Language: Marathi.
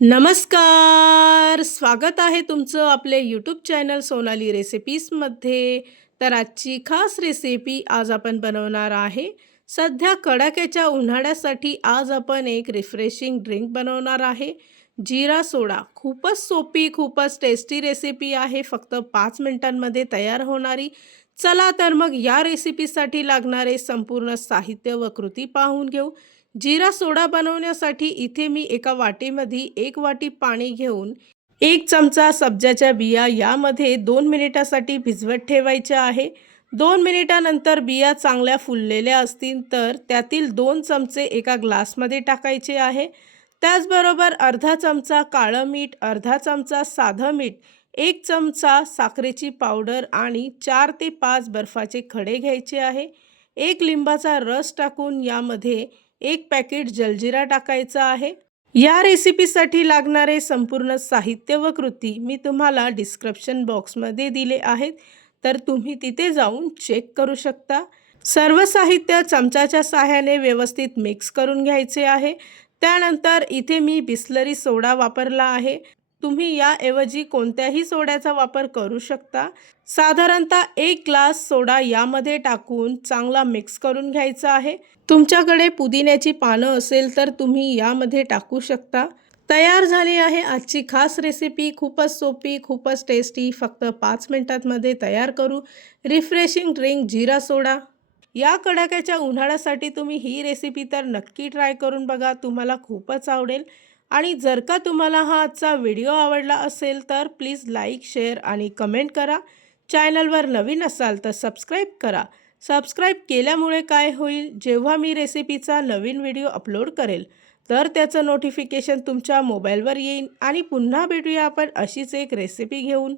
नमस्कार. स्वागत आहे तुमचं आपले यूट्यूब चॅनल सोनाली रेसिपीजमध्ये. तर आजची खास रेसिपी आज आपण बनवणार आहे. सध्या कडाक्याच्या उन्हाळ्यासाठी आज आपण एक रिफ्रेशिंग ड्रिंक बनवणार आहे. जीरा सोडा. खूपच सोपी, खूपच टेस्टी रेसिपी आहे. फक्त 5 मिनिटांमध्ये तयार होणारी. चला तर मग या रेसिपीसाठी लागणारे संपूर्ण साहित्य व कृती पाहून घेऊ. जिरा सोडा बनवण्यासाठी इथे मी एका वाटीमध्ये 1 वाटी पाणी घेऊन 1 चमचा सब्जाच्या बिया यामध्ये 2 मिनिटासाठी भिजवत ठेवायच्या आहे. 2 मिनिटानंतर बिया चांगल्या फुललेल्या असतील तर त्यातील 2 चमचे एका ग्लासमध्ये टाकायचे आहे. त्याचबरोबर अर्धा चमचा काळं मीठ, अर्धा चमचा साधं मीठ, 1 चमचा साखरेची पावडर आणि 4 ते 5 बर्फाचे खडे घ्यायचे आहे. 1 लिंबाचा रस टाकून यामध्ये 1 पॅकेट जलजिरा टाकायचा आहे. या रेसिपीसाठी लागणारे संपूर्ण साहित्य व कृती मी तुम्हाला डिस्क्रिप्शन बॉक्समध्ये दिले आहेत, तर तुम्ही तिथे जाऊन चेक करू शकता. सर्व साहित्य चमच्याच्या साहाय्याने व्यवस्थित मिक्स करून घ्यायचे आहे. त्यानंतर इथे मी बिस्लरी सोडा वापरला आहे. तुम्ही याऐवजी कोणत्याही सोड्याचा वापर करू शकता. साधारणतः 1 ग्लास सोडा यामध्ये टाकून चांगला मिक्स करून घ्यायचा आहे. तुमच्याकडे पुदिन्याची पानं असेल तर तुम्ही यामध्ये टाकू शकता. तयार झाली आहे आजची खास रेसिपी. खूपच सोपी, खूपच टेस्टी. फक्त 5 मिनिटांमध्ये तयार करू रिफ्रेशिंग ड्रिंक जीरा सोडा. या कडाक्याच्या उन्हाळ्यासाठी तुम्ही ही रेसिपी तर नक्की ट्राय करून बघा. तुम्हाला खूपच आवडेल. आणि जर का तुम्हाला हा आजचा व्हिडिओ आवडला असेल तर प्लीज लाईक, शेअर आणि कमेंट करा. चॅनलवर नवीन असाल तर सबस्क्राईब करा. सबस्क्राईब केल्यामुळे काय होईल, जेव्हा मी रेसिपीचा नवीन व्हिडिओ अपलोड करेल तर त्याचं नोटिफिकेशन तुमच्या मोबाईलवर येईल. आणि पुन्हा भेटूया आपण अशीच एक रेसिपी घेऊन.